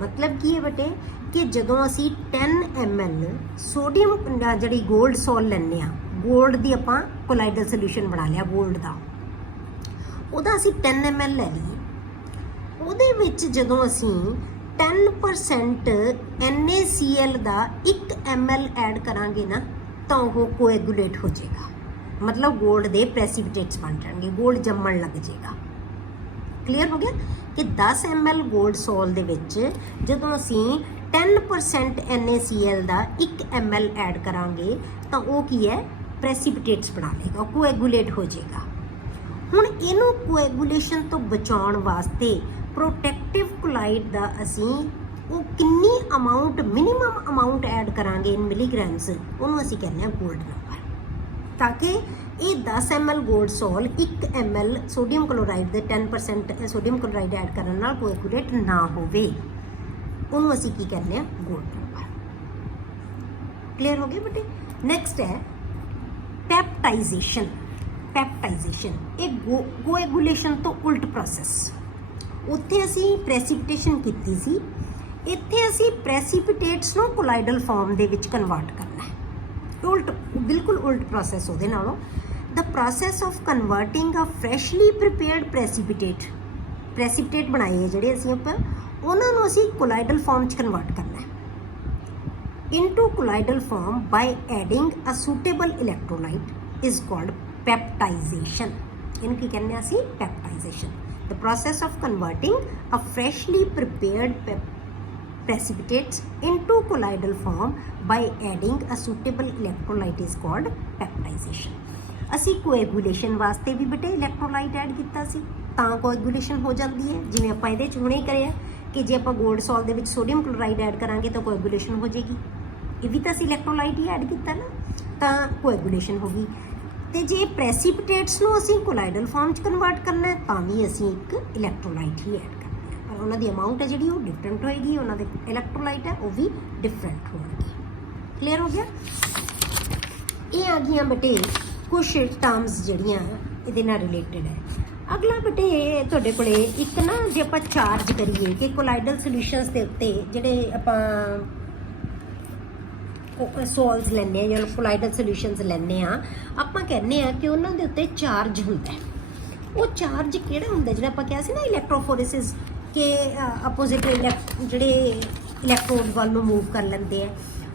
मतलब ਕੀ ਹੈ ਬੇਟੇ ਕਿ ਜਦੋਂ ਅਸੀਂ 10 ml sodium ਜਿਹੜੀ gold ਸੋਲ ਲੈਂਦੇ ਆ, gold ਦੀ ਆਪਾਂ ਕੋਲਾਈਡਲ ਸੋਲੂਸ਼ਨ ਬਣਾ ਲਿਆ ਗੋਲਡ ਦਾ, ਉਹਦਾ ਅਸੀਂ 10 ml ਲੈ ਲਈਏ, ਉਹਦੇ ਵਿੱਚ ਜਦੋਂ ਅਸੀਂ 10% NaCl ਦਾ 1 ml ਐਡ ਕਰਾਂਗੇ ਨਾ ਤਾਂ ਉਹ ਕੋਐਗੂਲੇਟ ਹੋ ਜਾਏਗਾ, ਮਤਲਬ ਗੋਲਡ ਦੇ ਪ੍ਰੈਸੀਪੀਟੇਟਸ ਬਣ ਜਾਣਗੇ, ਗੋਲਡ ਜੰਮਣ ਲੱਗ ਜਾਏਗਾ। ਕਲੀਅਰ ਹੋ ਗਿਆ ਕਿ 10 ml ਗੋਲਡ ਸੋਲ ਦੇ ਵਿੱਚ ਜਦੋਂ ਅਸੀਂ 10% NaCl ਦਾ 1 ml ਐਡ ਕਰਾਂਗੇ ਤਾਂ ਉਹ ਕੀ ਹੈ, ਪ੍ਰੈਸੀਪੀਟੇਟਸ ਬਣਾ ਲਏਗਾ, ਕੋਐਗੂਲੇਟ ਹੋ ਜਾਏਗਾ। ਹੁਣ ਇਹਨੂੰ ਕੋਐਗੂਲੇਸ਼ਨ ਤੋਂ ਬਚਾਉਣ ਵਾਸਤੇ ਪ੍ਰੋਟੈਕਟਿਵ ਕੋਲਾਈਡ ਦਾ ਅਸੀਂ ਉਹ ਕਿੰਨੀ ਅਮਾਊਂਟ, ਮਿਨੀਮਮ ਅਮਾਊਂਟ ਐਡ ਕਰਾਂਗੇ ਇਨ ਮਿਲੀਗ੍ਰਾਮਸ, ਉਹਨੂੰ ਅਸੀਂ ਕਹਿੰਦੇ ਹਾਂ ਗੋਲਡ ਨੰਬਰ, ਤਾਂ ਕਿ ਇਹ 10 ml ਗੋਲਡ ਸੋਲ 1 ml ਸੋਡੀਅਮ ਕਲੋਰਾਈਡ ਦੇ 10% ਸੋਡੀਅਮ ਕਲੋਰਾਈਡ ਐਡ ਕਰਨ ਨਾਲ ਕੋਐਗੂਲੇਟ ਨਾ ਹੋਵੇ, ਉਹਨੂੰ ਅਸੀਂ ਕੀ ਕਹਿੰਦੇ ਹਾਂ, ਗੋਲਡ ਨੰਬਰ। ਕਲੀਅਰ ਹੋ ਗਿਆ ਬੇਟੇ। ਨੈਕਸਟ ਹੈ ਪੈਪਟਾਈਜ਼ੇਸ਼ਨ। ਪੈਪਟਾਈਜ਼ੇਸ਼ਨ ਇਹ ਕੋਐਗੂਲੇਸ਼ਨ ਤੋਂ ਉਲਟ ਪ੍ਰੋਸੈਸ। ਉੱਥੇ ਅਸੀਂ ਪ੍ਰੈਸੀਪੀਟੇਸ਼ਨ ਕੀਤੀ ਸੀ, ਇੱਥੇ ਅਸੀਂ ਪ੍ਰੈਸੀਪੀਟੇਟਸ ਨੂੰ ਕੋਲਾਈਡਲ ਫਾਰਮ ਦੇ ਵਿੱਚ ਕਨਵਰਟ ਕਰਨਾ ਹੈ। ਉਲਟ, ਬਿਲਕੁਲ ਉਲਟ ਪ੍ਰੋਸੈਸ ਉਹਦੇ ਨਾਲੋਂ। The process of converting a freshly prepared precipitate ਬਣਾਏ ਜਿਹੜੇ ਅਸੀਂ ਆਪਾਂ, ਉਹਨਾਂ ਨੂੰ ਅਸੀਂ ਕੋਲਾਈਡਲ ਫਾਰਮ 'ਚ ਕਨਵਰਟ ਕਰਨਾ ਹੈ into colloidal form by adding a suitable electrolyte is called peptization. ਇਹਨੂੰ ਕੀ ਕਹਿੰਦੇ ਹਾਂ ਅਸੀਂ, ਪੈਪਟਾਈਜ਼ੇਸ਼ਨ। The process of converting a freshly prepared precipitates into colloidal form by adding a suitable electrolyte is called peptization। ਅਸੀਂ ਕੋਐਗੂਲੇਸ਼ਨ ਵਾਸਤੇ ਵੀ ਬੇਟੇ ਇਲੈਕਟ੍ਰੋਲਾਈਟ ਐਡ ਕੀਤਾ ਸੀ ਤਾਂ ਕੋਐਗੂਲੇਸ਼ਨ ਹੋ ਜਾਂਦੀ ਹੈ, ਜਿਵੇਂ ਆਪਾਂ ਇਹਦੇ 'ਚ ਹੁਣੇ ਹੀ ਕਰਿਆ कि जे आप गोल्ड सॉल्ट दे विच सोडियम क्लोराइड ऐड करांगे तो कोएगुलेशन हो जाएगी। ये भी तो असीं इलैक्ट्रोलाइट ही ऐड किया ना, तो कोएगुलेशन होगी। तो जे प्रेसिपिटेट्स नूं असीं कोलाइडल फॉर्म च कन्वर्ट करना है तो भी असीं एक इलैक्ट्रोलाइट ही ऐड करना है, पर उन्हां दी अमाउंट है जिहड़ी वो डिफरेंट होएगी, उन्हां दे इलैक्ट्रोलाइट है वो भी डिफरेंट होणगे। क्लीयर हो गया। ये आ गई बेटे कुछ टर्म्स जिहड़ियां इहदे नाल रिलेटेड है। अगला बेटे तुहाडे कोले एक ना जे आपां चार्ज करिए कि कोलाइडल सोल्यूशनस दे उत्ते जिहड़े आपां सॉल्स लैने या कोलाइडल सोल्यूशनस लैने आपां कहने कि उन्हां दे उत्ते चार्ज हुंदा है। वो चार्ज किहड़ा हुंदा जिहड़ा आपां कहा सी ना इलैक्ट्रोफोरेसिस के अपोजिट जिहड़े इलैक्ट्रोड वाल नूं मूव कर लैंदे आ।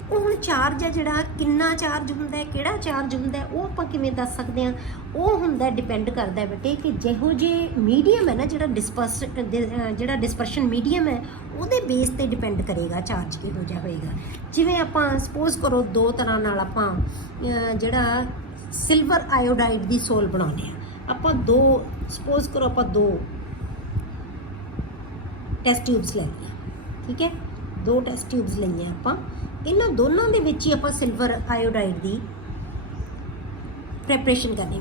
वो हुण चार्ज है जिहड़ा किन्ना चार्ज हुंदा है, किहड़ा चार्ज हुंदा है, वो आपां किवें दस सकदे हां। वो हुंदा डिपेंड करदा है बेटे कि जिहो जे मीडियम है ना जिहड़ा डिस्पर्शन मीडियम है ਉਹਦੇ बेस ते डिपेंड करेगा चार्ज किहो जिहा होएगा। जिवें आपां सपोज करो दो तरह नाल आपां जिहड़ा सिल्वर आयोडाइड दी सोल बनाउने आपां दो सपोज करो आपां दो टेस्ट ट्यूब्स ले लईए, ठीक है, दो टेस्ट ट्यूब्स लईए आपां, इन्हां दोनों दे विच ही आपां सिल्वर आयोडाइड दी प्रैपरेशन करनी,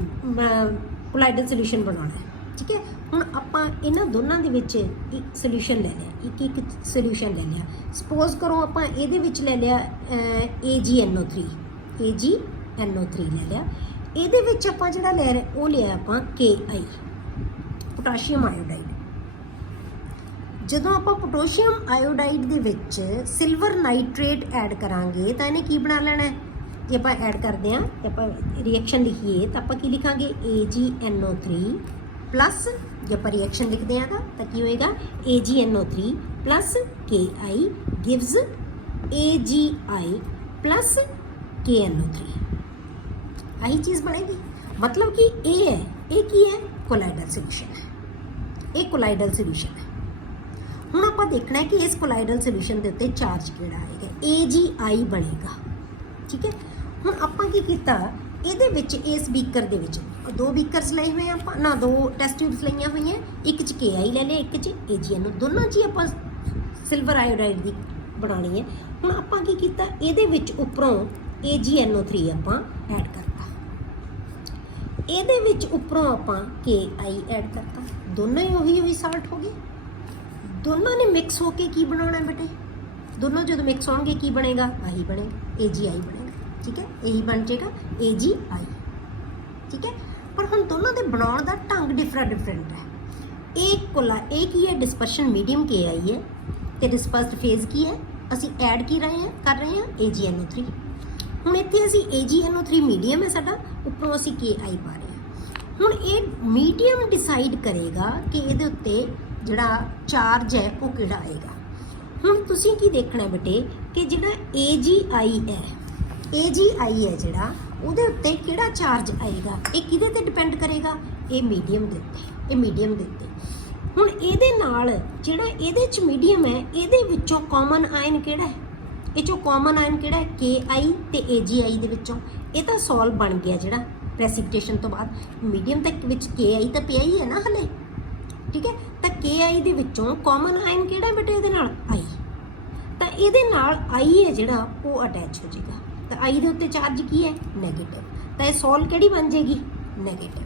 कोलाइडल सोल्यूशन बनाना है, ठीक है। हुण आपां इन्हां दोनों दे विच एक सोल्यूशन ले लिया, एक सोल्यूशन ले लिया। सपोज करो आपां इहदे विच ले लिया AgNO3 ले लिया। इहदे विच आपां जिहड़ा ले रहे वो लिया आपां Ki पोटाशियम आयोडाइड। जदों आपां पोटाशियम आयोडाइड दे विच सिल्वर नाइट्रेट ऐड करांगे तो इहने की बना लेना है। जे आपां ऐड करते हैं तो आपां रिएक्शन लिखिए तो आपां की लिखांगे AgNO3 प्लस, जब आपां रिएक्शन लिखते हैं तो की होएगा AgNO3 plus Ki gives AgI plus KNO3। यही चीज़ बनेगी। मतलब कि ये है, ये की है, कोलाइडल सोल्यूशन है, ये कोलाइडल सोल्यूशन है। हुण आपां देखना है कि इस कोलाइडल सोल्यूशन के उत्ते चार्ज किहड़ा आएगा, AgI बनेगा, ठीक है। हुण आपां की कीता इहदे विच इस बीकर दे विच दो बीकरस लए हुए आपां ना, दो टेस्ट ट्यूब्स लईआं होईआं, एक च Ki ले लिया, एक च AgNO, दोनों च ही आपां सिल्वर आयोडाइड दी बनानी है। हुण आपां की कीता इहदे विच उपरों AgNO3 आपां ऐड करता, इहदे विच उपरों आपां Ki ऐड करता, दोनों ही वही साल्ट हो गए। दोनों ने मिक्स होके की बनाना है बेटे, दोनों जो मिक्स होंगे की बनेगा, यही बनेगा, AgI बनेगा, ठीक है, यही बन जाएगा AgI, ठीक है। पर हम दोनों के बनाने का ढंग डिफरेंट है। एक की है डिस्पर्शन मीडियम Ki है तो डिस्पर्स्ड फेज की है, असी ऐड की रहे हैं कर रहे हैं AgNO3। हुण इत्थे असी AgNO3 मीडियम है साडा, उपरों असी Ki पा रहे हैं। हुण ये मीडियम डिसाइड करेगा कि इहदे उत्ते जिहड़ा चार्ज है वो किहड़ा आएगा। हुण तुसीं की देखना बेटे कि जिहड़ा AgI है जिहड़ा उहदे उत्ते किहड़ा चार्ज आएगा, ये किहदे ते डिपेंड करेगा, ये मीडियम दे उत्ते, ये मीडियम दे उत्ते। हुण इहदे नाल जिहड़ा इहदे च मीडियम है, इहदे विचों कॉमन आयन किहड़ा है, ਇਹ ਚੋਂ कॉमन आयन किहड़ा है, Ki ते AgI दे विचों। ये तो सॉल्व बन गया जिहड़ा प्रेसिपिटेशन तो बाद, मीडियम तक विच Ki तो पिया ही है ना हले, ठीक है। तो Ki दे विचों कॉमन आयन किहड़ा है बेटे इहदे नाल I, तो इहदे नाल I है जिहड़ा वो अटैच हो जाएगा, तो I दे उत्ते चार्ज की है नैगेटिव, तो यह सॉल्व किहड़ी बन जाएगी, नैगेटिव।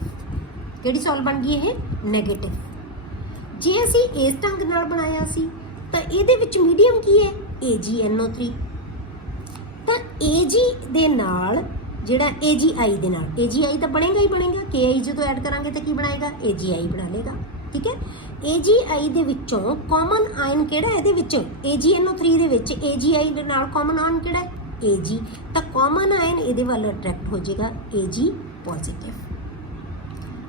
किहड़ी सॉल्व बन गई है, नैगेटिव। जे असी इस ढंग नाल बनाया सी तो इहदे विच मीडियम की है AgNO3, तो Ag दे नाल जिहड़ा AgI दे नाल, AgI तो बनेगा ही बनेगा, Ki जो ऐड करांगे तो की बनाएगा, AgI बना लेगा, ठीक है। AgI दे विचों कॉमन आयन किहड़ा है, इहदे विचों AgNO3 दे विच AgI दे नाल कॉमन आयन किहड़ा है, Ag, तो कॉमन आयन इहदे वाल अट्रैक्ट हो जाएगा Ag पॉजिटिव,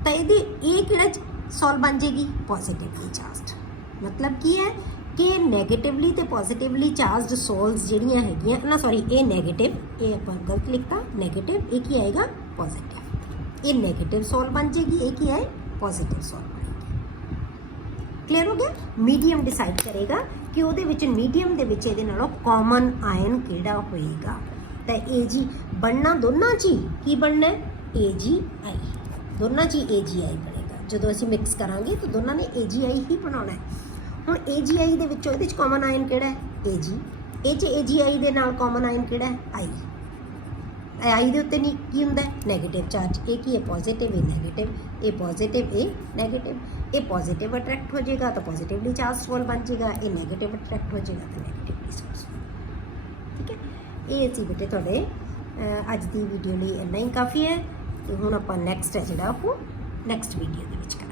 तो ये किहड़ा सॉल्व बन जाएगी, पॉजिटिवली चार्ज। मतलब की है कि नैगेटिवली तो पॉजिटिवली चार्ज सॉल्व्स जिहड़ियां हैगियां ना, सॉरी ये नैगेटिव, ये आपां गलत लिखता, नैगेटिव, ये की आएगा पॉजिटिव, ये नैगेटिव सॉल्व बन जाएगी, ये की है पॉजिटिव सॉल्व बनेगी। क्लीयर हो गया। मीडियम डिसाइड करेगा कि ਉਹਦੇ ਵਿੱਚ मीडियम ਦੇ ਵਿੱਚ ਇਹਦੇ ਨਾਲੋਂ कॉमन आयन ਕਿਹੜਾ ਹੋਏਗਾ, ਤਾਂ Ag बनना दोनों ची की बनना AgI, दोनों ची AgI बनेगा। जो असीं मिक्स करांगे तो दोनों ने AgI ही बनाना है। ਹੁਣ AGI ਦੇ ਵਿੱਚੋਂ ਇਹਦੇ 'ਚ ਕਾਮਨ ਆਇਨ ਕਿਹੜਾ ਹੈ? AG। ਇਹ 'ਚ AGI ਦੇ ਨਾਲ ਕਾਮਨ ਆਇਨ ਕਿਹੜਾ ਹੈ? I। ਆਈ ਦੇ ਉੱਤੇ ਨਹੀਂ ਕੀ ਹੁੰਦਾ ਹੈ? Negative charge. ਇਹ ਕੀ ਹੈ? ਪੋਜ਼ੀਟਿਵ, ਇਹ ਨੈਗੇਟਿਵ, ਇਹ ਪੋਜ਼ੀਟਿਵ, ਇਹ ਨੈਗੇਟਿਵ। ਇਹ ਪੋਜ਼ੀਟਿਵ ਅਟਰੈਕਟ ਹੋ ਜਾਏਗਾ ਤਾਂ ਪੋਜ਼ੀਟਿਵਲੀ ਚਾਰਜ ਸੋਲ ਬਣ ਜਾਏਗਾ, ਇਹ ਨੈਗੇਟਿਵ ਅਟਰੈਕਟ ਹੋ ਜਾਏਗਾ ਤਾਂ ਨੈਗੇਟਿਵਲੀ ਸੋਲ। ਠੀਕ ਹੈ, ਇਹ ਸੀ ਬੇਟੇ ਤੁਹਾਡੇ ਅੱਜ ਦੀ ਵੀਡੀਓ ਲਈ ਇੰਨਾ ਹੀ ਕਾਫੀ ਹੈ। ਤੇ ਹੁਣ ਆਪਾਂ ਨੈਕਸਟ ਹੈ ਜਿਹੜਾ ਉਹ ਨੈਕਸਟ ਵੀਡੀਓ ਦੇ ਵਿੱਚ ਕਰਾਂਗੇ।